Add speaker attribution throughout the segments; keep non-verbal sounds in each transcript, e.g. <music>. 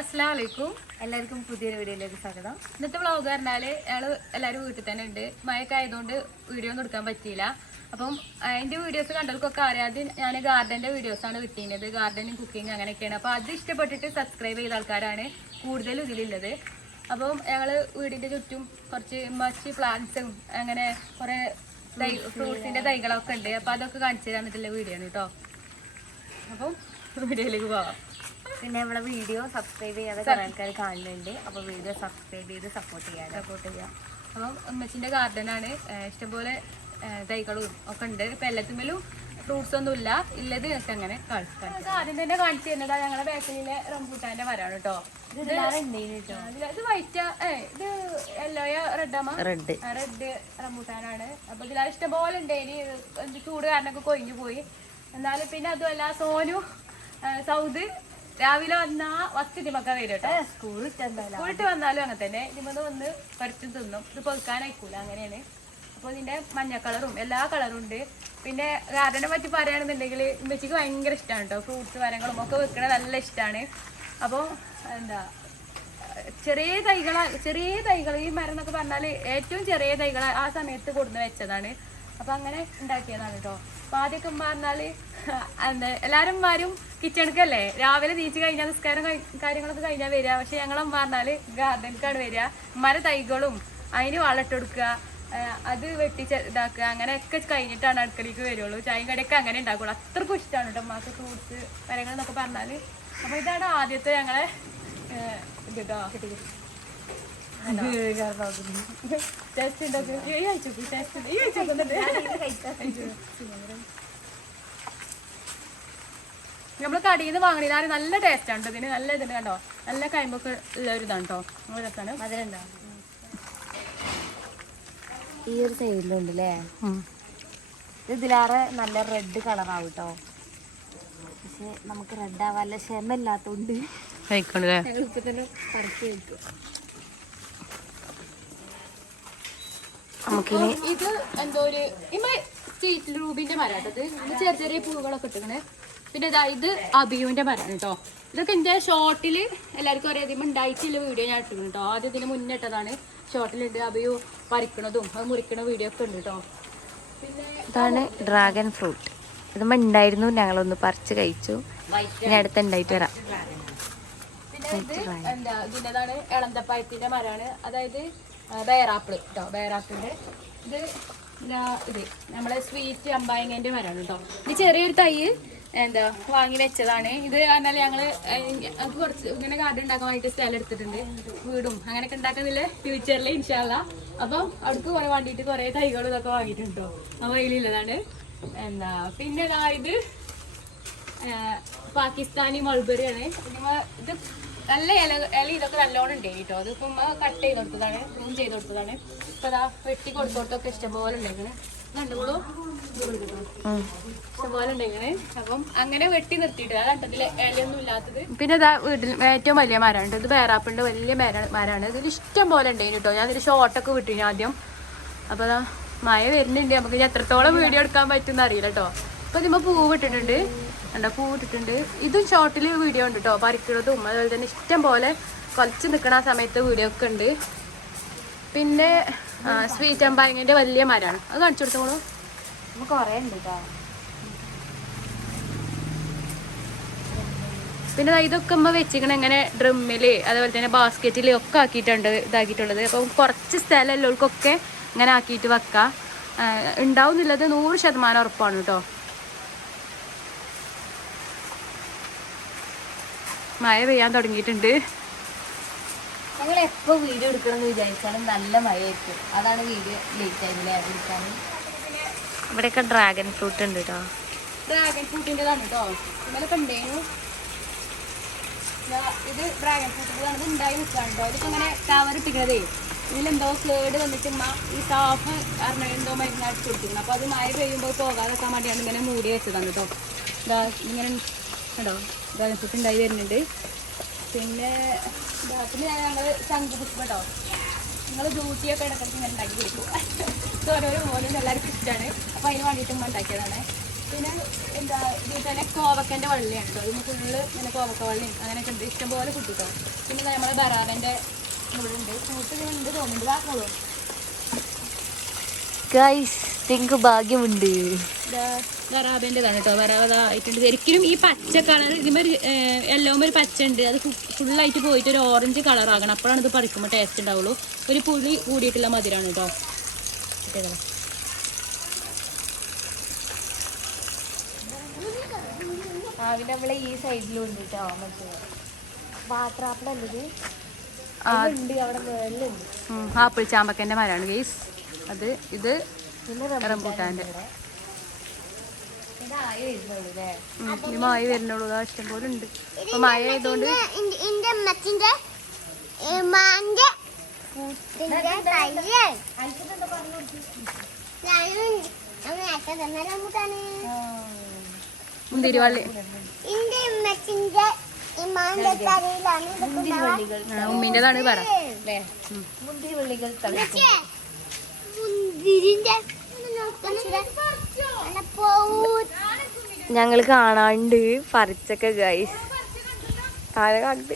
Speaker 1: അസ്സലാം വലൈക്കും
Speaker 2: എല്ലാവർക്കും പുതിയൊരു വീഡിയോയിലേക്ക് സ്വാഗതം.
Speaker 1: ഇന്നത്തെ വ്ളോഗ് പറഞ്ഞാൽ അയാൾ എല്ലാവരും വീട്ടിൽ തന്നെ ഉണ്ട്. മഴയൊക്കെ ആയതുകൊണ്ട് വീഡിയോ ഒന്നും എടുക്കാൻ പറ്റിയില്ല. അപ്പം അതിന്റെ വീഡിയോസ് കണ്ടവർക്കൊക്കെ അറിയാതെ ഞാൻ ഗാർഡന്റെ വീഡിയോസാണ് കിട്ടിയത് ഗാർഡനും കുക്കിംഗ് അങ്ങനെയൊക്കെയാണ്. അപ്പോൾ അത് ഇഷ്ടപ്പെട്ടിട്ട് സബ്സ്ക്രൈബ് ചെയ്ത ആൾക്കാരാണ് കൂടുതലും ഇതിലുള്ളത്. അപ്പം ഞങ്ങൾ വീടിന്റെ ചുറ്റും കുറച്ച് മച്ച് പ്ലാന്റ്സും അങ്ങനെ കുറേ തൈ ഫ്രൂട്ട്സിന്റെ തൈകളൊക്കെ ഉണ്ട്. അപ്പോൾ അതൊക്കെ കാണിച്ചു തന്നിട്ടുള്ള വീഡിയോ ആണ് കേട്ടോ അപ്പം വീഡിയോയിലേക്ക് പോവാം.
Speaker 2: പിന്നെ നമ്മളെ വീഡിയോ സബ്സ്ക്രൈബ് ചെയ്യാതെ കുറേ ആൾക്കാർ കാണുന്നുണ്ട്. അപ്പോൾ വീഡിയോ സബ്സ്ക്രൈബ് ചെയ്ത് സപ്പോർട്ട് ചെയ്യാം
Speaker 1: സപ്പോർട്ട് ചെയ്യാം. അപ്പം അമ്മച്ചിന്റെ ഗാർഡനാണ് ഇഷ്ടംപോലെ തൈകളും ഒക്കെ ഉണ്ട്. ഇപ്പം എല്ലാത്തിലും ഫ്രൂട്ട്സ് ഒന്നും ഇല്ല. ഇല്ലത് ഞങ്ങൾക്ക് അങ്ങനെ കാണിച്ചു ആദ്യം തന്നെ കാണിച്ചു തരുന്നത് ഞങ്ങളുടെ ബേക്കറിയിലെ റംബൂട്ടാന്റെ മരമാണ് കേട്ടോ ഇത് ഇത് വൈറ്റ് ഇത് യെല്ലോയോ റെഡാമോ
Speaker 2: റെഡ്
Speaker 1: റെഡ് റംബൂട്ടാനാണ്. അപ്പൊ ഇതിൽ ഇഷ്ടംപോലെ ഉണ്ട് ഇനി ചൂട് കാരണമൊക്കെ കൊഴിഞ്ഞു പോയി. എന്നാലും പിന്നെ അതുമല്ല സോനു സൗദ് രാവിലെ വന്നാ ഫസ്റ്റ് ഇതിമൊക്കെ വരും കേട്ടോ
Speaker 2: സ്കൂളിൽ
Speaker 1: വന്നാലും അങ്ങനെ തന്നെ. ഇതിമന്ന് വന്ന് പറിച്ചും തിന്നും. ഇത് പൊതുക്കാനായിക്കൂല അങ്ങനെയാണ്. അപ്പോൾ ഇതിന്റെ മഞ്ഞ കളറും എല്ലാ കളറും ഉണ്ട്. പിന്നെ ഗാർഡനെ പറ്റി പറയുകയാണെന്നുണ്ടെങ്കിൽ ഉമ്മച്ചിക്ക് ഭയങ്കര ഇഷ്ടമാണ് കേട്ടോ ഫ്രൂട്ട്സ് മരങ്ങളും ഒക്കെ വെക്കണ നല്ല ഇഷ്ടമാണ് അപ്പോൾ എന്താ ചെറിയ തൈകള ചെറിയ തൈകൾ ഈ മരം എന്നൊക്കെ പറഞ്ഞാൽ ഏറ്റവും ചെറിയ തൈകൾ ആ സമയത്ത് കൊടുന്ന് വെച്ചതാണ്. അപ്പൊ അങ്ങനെ ഉണ്ടാക്കിയതാണ് കേട്ടോ അപ്പൊ ആദ്യമൊക്കെ ഉമ്മ പറഞ്ഞാൽ <laughs> എന്താ എല്ലാരും മാരും രാവിലെ നീച്ച് കഴിഞ്ഞാൽ നിസ്കാരം കാര്യങ്ങളൊക്കെ കഴിഞ്ഞാൽ വരിക. പക്ഷെ ഞങ്ങളമ്മ പറഞ്ഞാൽ ഗാർഡനിക്കാണ് വരിക. മര തൈകളും അതിന് വളട്ട് കൊടുക്കുക. അത് വെട്ടി ഇതാക്കുക. അങ്ങനെയൊക്കെ കഴിഞ്ഞിട്ടാണ് അടുക്കളയ്ക്ക് വരുള്ളൂ. ചായ കടയൊക്കെ അങ്ങനെ ഉണ്ടാക്കുള്ളൂ. അത്രക്കും ഇഷ്ടമാണ് കേട്ടോ ഉമ്മാക്ക് ഫ്രൂട്ട്സ് മരങ്ങൾ എന്നൊക്കെ പറഞ്ഞാൽ. അപ്പൊ ഇതാണ് ആദ്യത്തെ ഞങ്ങളെ ഇത് കേട്ടോ ടേസ്റ്റ് ഉണ്ടാക്കും ഈ അയച്ചു ടേസ്റ്റ് ഈ അയച്ചു നമ്മൾ കടയിൽ നിന്ന് വാങ്ങണിതാണ് നല്ല ടേസ്റ്റ് ആണ് ഇതിന്. നല്ല ഇതിന് കണ്ടോ? നല്ല കൈമ്പൊക്കെ ഉള്ള ഒരു ഇതാണ് കേട്ടോ രസമാണ്
Speaker 2: ഈ ഒരു സൈഡിലുണ്ട് അല്ലേ ഇത് ഇതിലാറെ നല്ല റെഡ് കളറാവും കേട്ടോ പക്ഷെ നമുക്ക് റെഡ് ആവാല്ല ക്ഷമ ഇല്ലാത്തോണ്ട്
Speaker 1: കഴിക്കണല്ലേ
Speaker 2: ഇപ്പൊ തന്നെ പറിച്ചു വെക്കും
Speaker 1: നമുക്കിനി ഇത് എന്തോ ഒരു സ്റ്റേറ്റ് റൂബിന്റെ മരം ഇത്. ചെറിയ ചെറിയ പൂവുകളൊക്കെ ഇട്ടിങ്ങനെ പിന്നെ ഇതാ ഇത് അബിയുവിന്റെ മരം കേട്ടോ. ഇതൊക്കെ എന്റെ ഷോർട്ടിൽ എല്ലാവർക്കും അറിയാം. ഉണ്ടായിട്ടുള്ള വീഡിയോ ഞാൻ ഇട്ടിരുന്നു കേട്ടോ. ആദ്യം ഇതിന് മുന്നേ ഇട്ടതാണ്. ഷോർട്ടിലുണ്ട് അബിയു പറിക്കണതും അത് മുറിക്കണ വീഡിയോ ഒക്കെ ഉണ്ട് കേട്ടോ. പിന്നെ
Speaker 2: ഇതാണ് ഡ്രാഗൺ ഫ്രൂട്ട് ഇത് ഉണ്ടായിരുന്നു. ഞങ്ങളൊന്ന് പറിച്ചു കഴിച്ചു. ഇനി അടുത്ത് ഉണ്ടായിട്ട് വരാം.
Speaker 1: പിന്നെ ഇത് എന്താ ഇതിന്റെതാണ് ഇളന്തപ്പായത്തിന്റെ മരാണ്. അതായത് ബേറാപ്പിൾ കേട്ടോ ബേറാപ്പിളിന്റെ ഇത് ഇതാ നമ്മളെ സ്വീറ്റ് അമ്പായങ്ങേന്റെ മരമാണ് കേട്ടോ ഇത് ചെറിയൊരു തൈ എന്താ വാങ്ങി വെച്ചതാണ്. ഇത് പറഞ്ഞാൽ ഞങ്ങൾ അത് കുറച്ച് ഇങ്ങനെ ഗാർഡൻ ഉണ്ടാക്കാൻ വേണ്ടിയിട്ട് സ്ഥലം എടുത്തിട്ടുണ്ട്. വീടും അങ്ങനെയൊക്കെ ഉണ്ടാക്കുന്നില്ല ഫ്യൂച്ചറിൽ ഇൻഷാല്ല അപ്പം അവിടേക്ക് കുറെ വേണ്ടിയിട്ട് കുറേ തൈകളും ഇതൊക്കെ വാങ്ങിയിട്ടുണ്ടോ ആ അതിലുള്ളതാണ്. എന്താ പിന്നെ ഇത് പാകിസ്ഥാനി മൾബറിയാണ് ഇത് നല്ല ഇല ഇല ഇതൊക്കെ നല്ലോണം ഉണ്ട് കേട്ടോ. അതിപ്പം കട്ട് ചെയ്ത് കൊടുത്തതാണ് പ്രൂൺ ചെയ്ത് കൊടുത്തതാണ്. ഇപ്പൊ അതാ വെട്ടി കൊടുത്തോട്ടൊക്കെ ഇഷ്ടംപോലെ ഉണ്ടെങ്കിൽ കണ്ടുകൊള്ളൂ ഇഷ്ടംപോലെ അപ്പം അങ്ങനെ വെട്ടി നിർത്തിയിട്ട് ആ കണ്ടതിൽ ഇലയൊന്നും ഇല്ലാത്തത്. പിന്നെ ഇതാ വീട്ടിൽ ഏറ്റവും വലിയ മരമുണ്ട്. ഇത് ബേറാപ്പിളിന്റെ വലിയ മര മരമാണ്. ഇതിൽ ഇഷ്ടം പോലെ ഉണ്ടെങ്കിൽ കേട്ടോ. ഞാൻ ഇതിൽ ഷോട്ടൊക്കെ വിട്ടിന് ആദ്യം. അപ്പൊ അതാ മഴ വരുന്നുണ്ട്. നമുക്ക് എത്രത്തോളം വീഡിയോ എടുക്കാൻ പറ്റുമെന്ന് അറിയില്ല കേട്ടോ അപ്പൊ ഇതിമ്മ പൂവ് ഇട്ടിട്ടുണ്ട്. എന്താ പൂട്ടിട്ടുണ്ട് ഇതും ഷോർട്ടിൽ വീഡിയോ ഉണ്ട് കേട്ടോ പരിക്കുന്നതും അതുപോലെ തന്നെ ഇഷ്ടം പോലെ കൊലച്ച് നിൽക്കണ ആ സമയത്ത് വീഡിയോ ഒക്കെ ഉണ്ട്. പിന്നെ സ്വീറ്റ് അമ്പായങ്ങന്റെ വലിയ മരമാണ് അത് കാണിച്ചു കൊടുത്തോളൂ.
Speaker 2: നമുക്ക് കുറേ ഉണ്ട് കേട്ടോ
Speaker 1: പിന്നെ ഇതൊക്കെ നമ്മൾ വെച്ചിരിക്കണം ഇങ്ങനെ ഡ്രമ്മിൽ അതുപോലെ തന്നെ ബാസ്ക്കറ്റിൽ ഒക്കെ ആക്കിയിട്ടുണ്ട് ഇതാക്കിയിട്ടുള്ളത്. അപ്പം കുറച്ച് സ്ഥലം ഇങ്ങനെ ആക്കിയിട്ട് വെക്കാം. ഉണ്ടാവുന്നില്ലത് നൂറ് ശതമാനം ഉറപ്പാണ് കേട്ടോ മഴ പെയ്യാൻ തുടങ്ങിയിട്ടുണ്ട്.
Speaker 2: ഞങ്ങൾ എപ്പോൾ വീഡിയോ എടുക്കണം എന്ന് വിചാരിച്ചാലും നല്ല മഴയായിരിക്കും. അതാണ് വീഡിയോ ലേറ്റ് ആയില്ലേ എടുക്കാൻ. ഇവിടെയൊക്കെ ഡ്രാഗൺ ഫ്രൂട്ട് ഉണ്ട് കേട്ടോ
Speaker 1: ഡ്രാഗൺ ഫ്രൂട്ടിന്റെതാണ് കേട്ടോ ഇന്നലെ കണ്ടേനു ദാ ഇത് ഡ്രാഗൺ ഫ്രൂട്ടിന്റെതാണ് ഇത് ഉണ്ടായി നിൽക്കുകയാണ് കേട്ടോ ഇതിപ്പോൾ ഇങ്ങനെ കവർ ഇട്ടിക്കണതേ ഇതിലെന്തോ കേട് വന്നിട്ട് ഉമ്മ ഈ സാഫ് അറിഞ്ഞ എന്തോ മരുന്ന് അടിച്ചു കൊടുത്തിരുന്നു അപ്പോൾ അത് മഴ പെയ്യുമ്പോൾ പോകാതെക്കാൻ വേണ്ടിയാണ് ഇങ്ങനെ മൂടി വെച്ചതാണ് കേട്ടോ ഇങ്ങനെ കേട്ടോ ഡ്രാഗൺ ഫ്രൂട്ട് ഉണ്ടായി വരുന്നുണ്ട്. പിന്നെ പിന്നെ ഞങ്ങൾ ശംഖുപുഷ്പം കേട്ടോ. നിങ്ങൾ ഡ്യൂട്ടിയൊക്കെ ഇടക്കിടക്ക് ഇങ്ങനെ ഉണ്ടാക്കി കൊടുക്കും. ഓരോരോ മോലും എല്ലാവർക്കും ഇഷ്ടമാണ് അപ്പോൾ അതിന് വേണ്ടിയിട്ട് ഉമ്മ ഉണ്ടാക്കിയതാണ്. പിന്നെ എന്താ ഇതിൽ തന്നെ കോവക്കന്റെ വള്ളിയാണ് കേട്ടോ. ഇത് ഫുള്ള് ഇങ്ങനെ കോവക്ക വള്ളിയും അങ്ങനെയൊക്കെ ഉണ്ട്. ഇഷ്ടംപോലെ കിട്ടും കേട്ടോ. പിന്നെ നമ്മളെ ബറാവന്റെ ഇവിടെ ഉണ്ട്. കൂട്ട് ഉണ്ട് തോന്നുന്നുണ്ട്. വാക്കുള്ളൂ
Speaker 2: ഗൈസ് നിങ്ങൾക്ക് ഭാഗ്യമുണ്ട്.
Speaker 1: വറാബേന്റെതാണ് കേട്ടോ. വറാബ ആയിട്ടുണ്ട്. ശരിക്കും ഈ പച്ച കളർ ഇതിന്മേൽ എല്ലോമ ഒരു പച്ച ഉണ്ട് അത് ഫുള്ളായിട്ട് പോയിട്ട് ഒരു ഓറഞ്ച് കളർ ആകണം അപ്പോഴാണ് ഇത് പറിക്കുമ്പോൾ ടേസ്റ്റ് ഉണ്ടാവുള്ളൂ. ഒരു പുളി കൂടിയിട്ടുള്ള മധുരമാണ് കേട്ടോ. ഇട്ടേക്കടാ.
Speaker 2: ആ പിന്നെ നമ്മളെ ഈ സൈഡിലും ഉണ്ട് കേട്ടോ. മറ്റേ വാട്ടർ ആപ്പിൾ അല്ലത്
Speaker 1: ആപ്പിൾ ചാമ്പക്കന്റെ മരമാണ് ഗെയ്സ് അത് ഇത് റംബൂട്ടാന്റെ
Speaker 2: ഇതായി വരുന്നുള്ളൂ അല്ലേ
Speaker 1: ഉം, ഇനി മായ വരുന്നുള്ളൂ. ഇതാ ഇഷ്ടം പോലെ ഉണ്ട് അപ്പൊ മഴ ആയതുകൊണ്ട് മുന്തിരിവള്ളി ഉമ്മീന്റെതാണ് പറ.
Speaker 2: മുന്തിരിവള്ളികൾ
Speaker 3: മുന്തിരിന്റെ
Speaker 2: ഞങ്ങൾ കാണാണ്ട് പറിച്ചൊക്കെ ഗൈസ് താഴെ കണ്ട്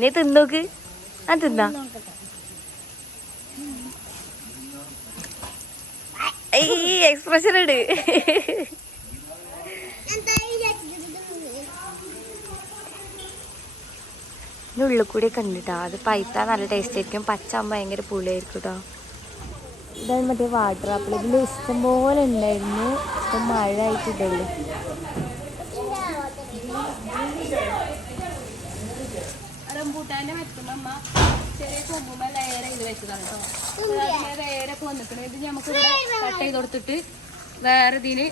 Speaker 2: നീ തിന്നോക്ക്. ആ തിന്നാ. ഈ എക്സ്പ്രഷൻ ഇട്. ഉള്ളിൽ കൂടെ കണ്ടിട്ടാ അത് പൈത്ത നല്ല ടേസ്റ്റ് ആയിരിക്കും. പച്ച ആകുമ്പോൾ ഭയങ്കര പുളിയായിരിക്കും കേട്ടോ ഇതാണ് മറ്റേ വാട്ടർ ആപ്പിൾ ഇതിൽ ഇഷ്ടം പോലെ ഉണ്ടായിരുന്നു. ഇപ്പം മഴ ആയിട്ട് ഇതുള്ളൂ
Speaker 1: റംബൂട്ടാന്റെ മറ്റുമ്പോ അമ്മ ചെറിയ കൊമ്പുമ്പോ ലെയർ ചെയ്ത് വെച്ചതാണ് കേട്ടോ വേരൊക്കെ വന്നിട്ടുണ്ട്. ഇത് നമുക്ക് കട്ട് ചെയ്ത് കൊടുത്തിട്ട് വേറെ ഇതിന്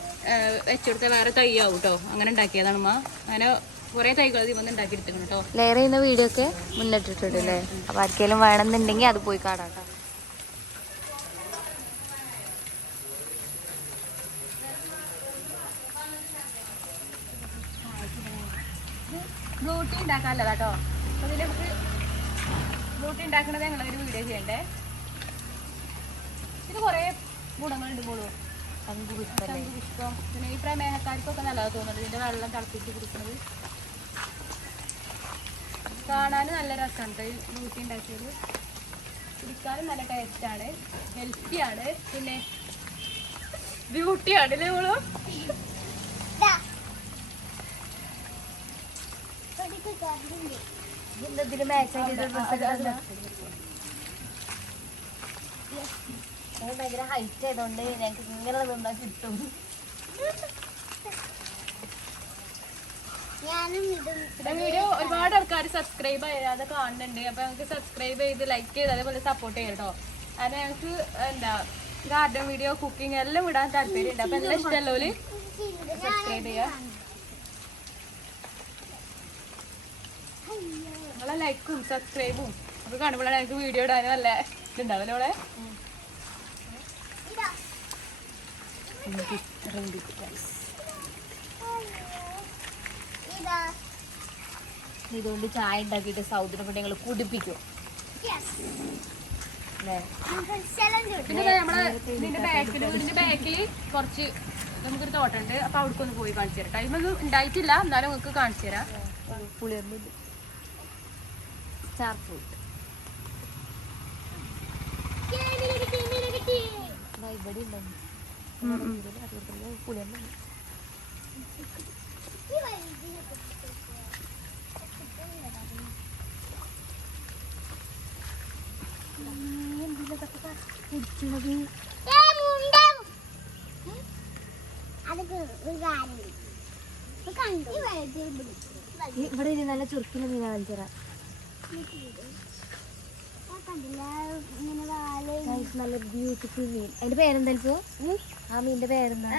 Speaker 1: വെച്ചെടുത്ത വേറെ തൈയാവും കേട്ടോ അങ്ങനെ ഉണ്ടാക്കിയതാണ് അമ്മ അങ്ങനെ കുറെ തൈകൾ ഇതിൽ വന്ന് ഉണ്ടാക്കി എടുത്തിട്ടുണ്ട് കേട്ടോ
Speaker 2: ലെയർ ചെയ്യുന്ന വീഡിയോ ഒക്കെ മുന്നിട്ടിട്ടുണ്ട് അല്ലേ അപ്പോൾ ആർക്കെങ്കിലും വേണമെന്നുണ്ടെങ്കിൽ അത് പോയി കാണാം കേട്ടോ
Speaker 1: ബ്ലൂട്ടി ഉണ്ടാക്കാനല്ല കേട്ടോ അപ്പൊ ഇതിൽ നമുക്ക് ബ്ലൂട്ടി ഉണ്ടാക്കണത് ഞങ്ങളൊരു വീഡിയോ ചെയ്യണ്ടേ. ഇത് കുറേ ഗുണങ്ങളുണ്ട് പോളൂ ശംഖുപുഷ്പം പിന്നെ ഈ പ്രമേഹക്കാർക്കൊക്കെ നല്ലതാ തോന്നുന്നുണ്ട് ഇതിന്റെ വെള്ളം തിളപ്പിച്ച് കുടിക്കുന്നത്. കാണാൻ നല്ല രസമുണ്ട് ഈ ബ്ലൂട്ടി ഉണ്ടാക്കിയത്. കുടിക്കാനും നല്ല ടേസ്റ്റാണ് ഹെൽത്തിയാണ് പിന്നെ ബ്യൂട്ടിയാണ് അല്ലേ മോളൂ
Speaker 2: ഇതിൽ മാച്ച് ഭയങ്കര ഹൈറ്റ് ആയതുകൊണ്ട് ഞങ്ങൾക്ക് ഇങ്ങനെ നിന്നാ കിട്ടും
Speaker 1: ഒരുപാട് ആൾക്കാർ സബ്സ്ക്രൈബ് ചെയ്യാതെ കാണുന്നുണ്ട്. അപ്പൊ ഞങ്ങൾക്ക് സബ്സ്ക്രൈബ് ചെയ്ത് ലൈക്ക് ചെയ്ത് അതേപോലെ സപ്പോർട്ട് ചെയ്യും കേട്ടോ കാരണം ഞങ്ങൾക്ക് എന്താ ഗാർഡൻ വീഡിയോ കുക്കിംഗ് എല്ലാം വിടാൻ താല്പര്യമുണ്ട് അപ്പൊ എല്ലാം ഇഷ്ടമല്ലോ സബ്സ്ക്രൈബ് ചെയ്യാ. നിങ്ങളെ ലൈക്കും സബ്സ്ക്രൈബും ഒക്കെ കാണുമ്പോഴാണ് എനിക്ക് വീഡിയോ ഇടാനും നല്ല ഇതുണ്ടാവല്ലോ അവളെ
Speaker 3: ഇതാ
Speaker 2: ഇതുകൊണ്ട് ചായ ഉണ്ടാക്കിയിട്ട് സൗദിനെ കൊണ്ട് ഞങ്ങൾ കുടിപ്പിക്കും.
Speaker 1: പിന്നെ ദേ ഇതിന്റെ ബാക്കിൽ ബാക്കിൽ കുറച്ച് നമുക്കൊരു തോട്ടമുണ്ട് അപ്പൊ അവിടേക്കൊന്ന് പോയി കാണിച്ചു തരാം. ടൈമൊന്നും ഉണ്ടായിട്ടില്ല. എന്നാലും നിങ്ങൾക്ക് കാണിച്ചു തരാം.
Speaker 2: സ്റ്റാർ ഫ്രൂട്ട് ഇവിടെ
Speaker 3: ഒരു കാര്യം കണ്ടു
Speaker 2: ഇവിടെ നല്ല ചുരുക്കിന് മീനാ കാണിച്ചു
Speaker 3: കണ്ടില്ല ഇങ്ങനെ വാൽ
Speaker 2: നല്ല ബ്യൂട്ടിഫുൾ മീൻ അതിന്റെ പേരെന്താ ഇപ്പോ? ആ മീനിന്റെ പേരെന്താ?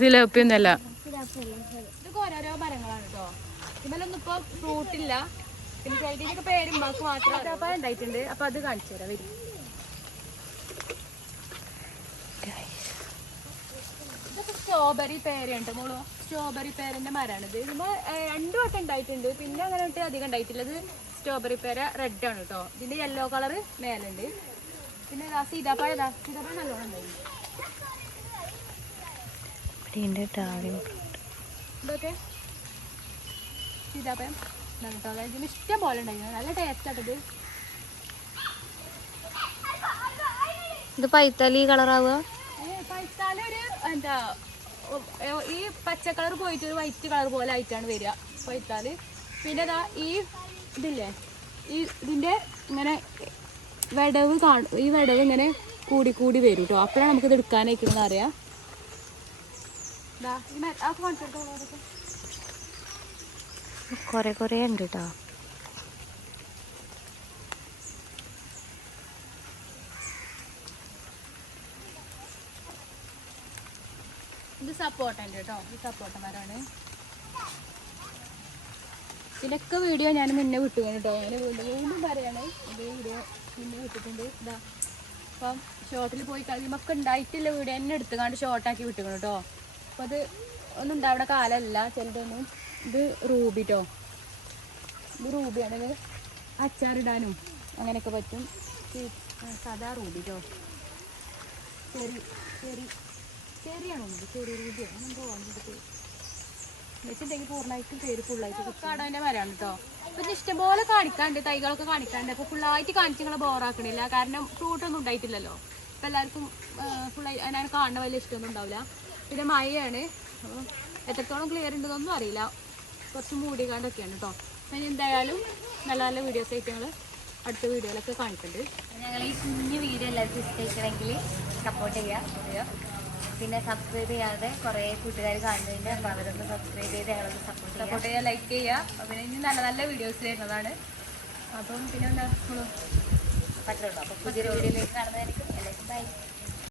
Speaker 1: ജിലേപ്പിയൊന്നുമല്ല
Speaker 3: വിലോപ്പിയല്ലേ
Speaker 1: ഇതൊക്കെ. ഓരോരോ മരങ്ങളാണ് കേട്ടോ ഇതിലൊന്നും ഇപ്പൊ ഫ്രൂട്ട് ഇല്ല. ഇതിന്റെ ചിലതിനൊക്കെ പേരും മാക്ക് മാത്രം അപ്പൊ ഉണ്ടായിട്ടുണ്ട്. അപ്പൊ അത് കാണിച്ചു തരാം. വരും. ഇതൊക്കെ സ്ട്രോബെറി പേരുണ്ട് മോളോ. സ്ട്രോബെറി പേരന്റെ ഇത് ഇതിന് രണ്ട് വട്ടം ഉണ്ടായിട്ടുണ്ട്. പിന്നെ അങ്ങനെ വിട്ട് അധികം ഉണ്ടായിട്ടില്ല. ഇത് സ്ട്രോബെറി പേര റെഡ് ആണ് കേട്ടോ ഇതിന്റെ യെല്ലോ കളർ മേലുണ്ട്. പിന്നെ ഇതാ സീതാപ്പായ ഇതാ. സീതാപ്പായ നല്ലോണം ഉണ്ടായി. ഇതൊക്കെ കേട്ടോ ഇതിന് ഇഷ്ടം പോലെ ഉണ്ടായിരുന്നു നല്ല ടേസ്റ്റ് ആട്ടത്
Speaker 2: ഇത്. പൈത്താലി കളറാവുക.
Speaker 1: പഴുത്താലൊരു എന്താ ഒ- ഏ- ഈ പച്ച കളർ പോയിട്ട് ഒരു വൈറ്റ് കളർ പോലെ ആയിട്ടാണ് വരിക. പഴുത്താൽ പിന്നെ ഇതാ ഈ ഇതില്ലേ? ഈ ഇതിന്റെ ഇങ്ങനെ വിടവ് കാണും ഈ വിടവ് ഇങ്ങനെ കൂടി കൂടി വരും കേട്ടോ അപ്പോഴാണ് നമുക്കിത് എടുക്കാനായിരിക്കുന്നത് അറിയാം.
Speaker 2: കുറെ കുറെ ഉണ്ട് കേട്ടോ
Speaker 1: ഇത് സപ്പോർട്ടന്റെ കേട്ടോ. ഇത് സപ്പോർട്ട മരമാണ് ഇതിലൊക്കെ വീഡിയോ ഞാൻ മുന്നേ വിട്ടു കേട്ടോ. ഞാൻ വീണ്ടും വീണ്ടും പറയാണ്. ഇതേ വീഡിയോ മുന്നേ വിട്ടിട്ടുണ്ട്. ഇതാ. അപ്പം ഷോർട്ടിൽ പോയി കഴിയുമ്പോൾ ഉണ്ടായിട്ടില്ല വീഡിയോ. എന്നെ എടുത്തുകൊണ്ട് ഷോർട്ടാക്കി വിട്ടു കേട്ടോ. അപ്പോൾ അത് ഒന്നും ഉണ്ടാവിടെ കാലമല്ല. ചിലതൊന്നും ഇത് റൂബി കേട്ടോ ഇത് റൂബിയാണ് ഇത് അച്ചാറിടാനും അങ്ങനെയൊക്കെ പറ്റും. സദാ റൂബി കേട്ടോ ശരി ചെറി ചെറിയാണോ ചെറിയ രീതിയാണ് വെച്ചിട്ടുണ്ടെങ്കിൽ പൂർണമായിട്ടും പേര് ഫുള്ളായിട്ട് കാടാന്റെ മരമാണ് കേട്ടോ പിന്നെ ഇഷ്ടംപോലെ കാണിക്കാണ്ട് തൈകളൊക്കെ കാണിക്കാണ്ട് അപ്പോൾ ഫുള്ളായിട്ട് കാണിച്ച് നിങ്ങളെ ബോറാക്കണില്ല കാരണം ഫ്രൂട്ടൊന്നും ഉണ്ടായിട്ടില്ലല്ലോ. അപ്പോൾ എല്ലാവർക്കും ഫുള്ളായി അതിനാണ് കാണുന്ന വലിയ ഇഷ്ടമൊന്നും ഉണ്ടാവില്ല. പിന്നെ മഴയാണ്. അപ്പോൾ എത്രത്തോളം ക്ലിയർ ഉണ്ടെന്നൊന്നും അറിയില്ല. കുറച്ച് മൂടിക്കാണ്ടൊക്കെയാണ് കേട്ടോ ഞാൻ എന്തായാലും നല്ല നല്ല വീഡിയോസ് ആയിട്ട് ഞങ്ങൾ അടുത്ത വീഡിയോയിലൊക്കെ കാണിക്കുന്നുണ്ട്
Speaker 2: ഞങ്ങൾ ഈ കുഞ്ഞു വീഡിയോ എല്ലാവർക്കും ഇഷ്ടമായിക്കണമെങ്കിൽ സപ്പോർട്ട് ചെയ്യുക. പിന്നെ സബ്സ്ക്രൈബ് ചെയ്യാതെ കുറേ കൂട്ടുകാർ കാണുന്നുണ്ട്. അപ്പോൾ അവരൊന്ന് സബ്സ്ക്രൈബ് ചെയ്ത് ഞങ്ങളൊന്ന് സപ്പോർട്ട്
Speaker 1: സപ്പോർട്ട് ചെയ്യുക ലൈക്ക് ചെയ്യുക പിന്നെ ഇനി നല്ല നല്ല വീഡിയോസ് വരുന്നതാണ്. അപ്പം പിന്നെ എന്താ
Speaker 2: പറ്റുള്ളൂ അപ്പോൾ പുതിയൊരു വീഡിയോയിലേക്ക് കാണുന്നതായിരിക്കും എല്ലാവർക്കും ബൈ